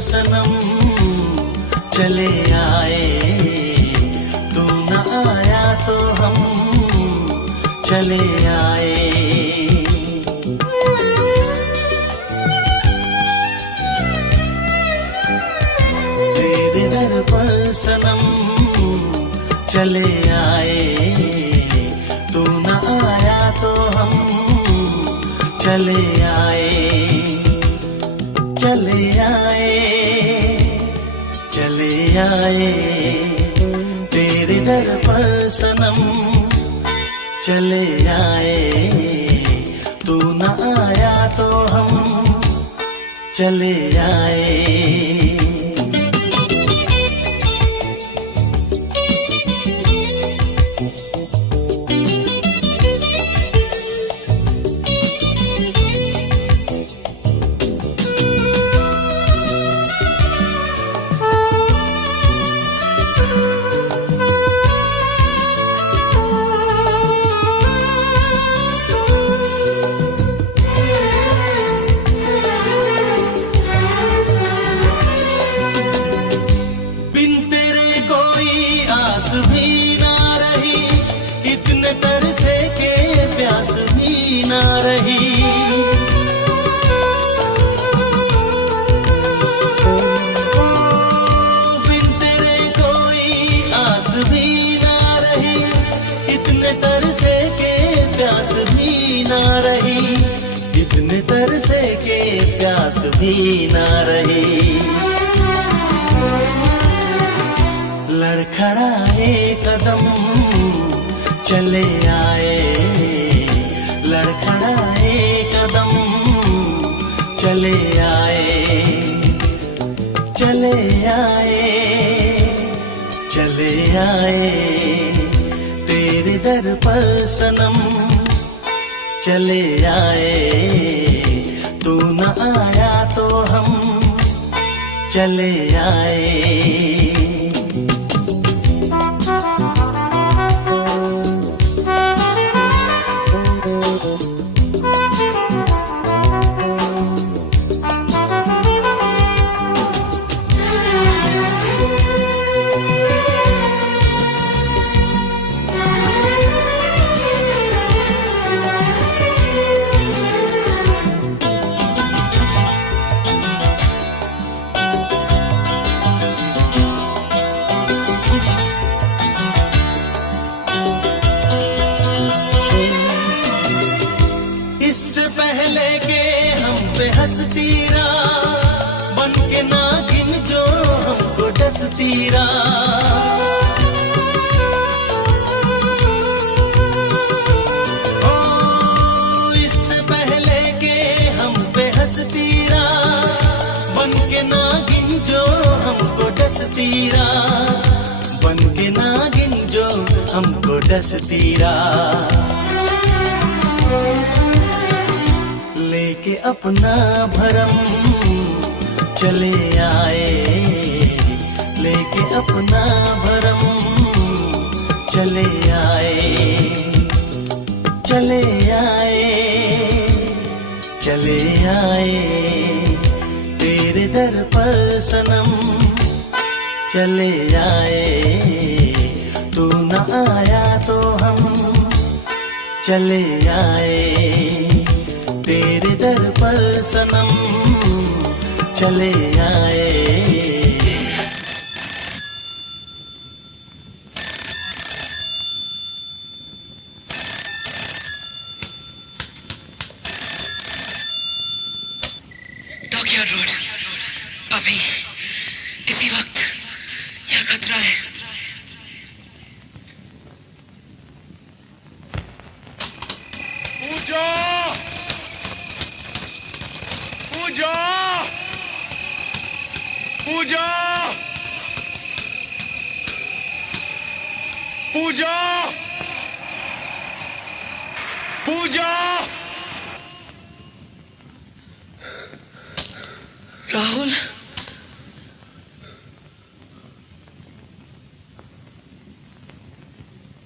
सनम चले आए, तू न आया तो हम चले आए। तेरे दर पर सनम चले आए, तू न आया तो हम चले आए। चले आए, चले आए, तेरे दर पर सनम चले आए, तू न आया तो हम चले आए। भी ना रही, इतने तरसे के प्यास भी ना रही। बिन तेरे कोई आस भी ना रही, इतने तरसे के प्यास भी ना रही, इतने तरसे के प्यास भी ना रही। लड़खड़ाए कदम चले आए, लड़खड़ाए कदम चले आए। चले आए, चले आए, तेरे दर पर सनम चले आए, तू न आया तो हम चले आए। इससे पहले के हम पे हंसती रहा, बन के नागिन जो हमको डसती रहा। ओ इससे पहले के हम पे हंसती रहा, बन के नागिन जो हमको डसती रहा, बन के नागिन जो हमको डसती रहा। लेके अपना भरम चले आए, लेके अपना भरम चले आए। चले आए, चले आए, तेरे दर पर सनम चले आए, तू न आया तो हम चले आए। तेरे दर पर सनम चले आए। डॉकयार्ड रोड, अभी इसी वक्त यहाँ खतरा है। पूजा, पूजा, राहुल,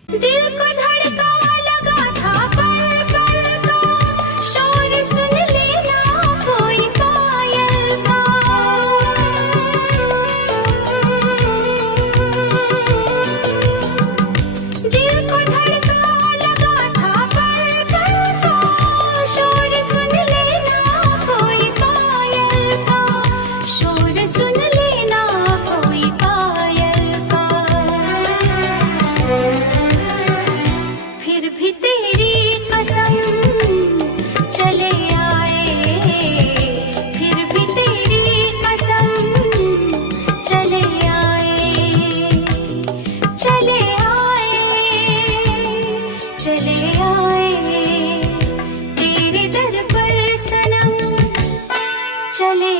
दिल को धड़का लगा था पल पल का, शोर सुन लेना कोई पायल का। दिल को धड़का लगा था पल पल का, शोर सुन लेना कोई पायल का, शोर सुन लेना कोई पायल का। फिर भी तेरी कसम चले आए, फिर भी तेरी कसम चले आए, चले आए, चले आए तेरे दर पर सनम चले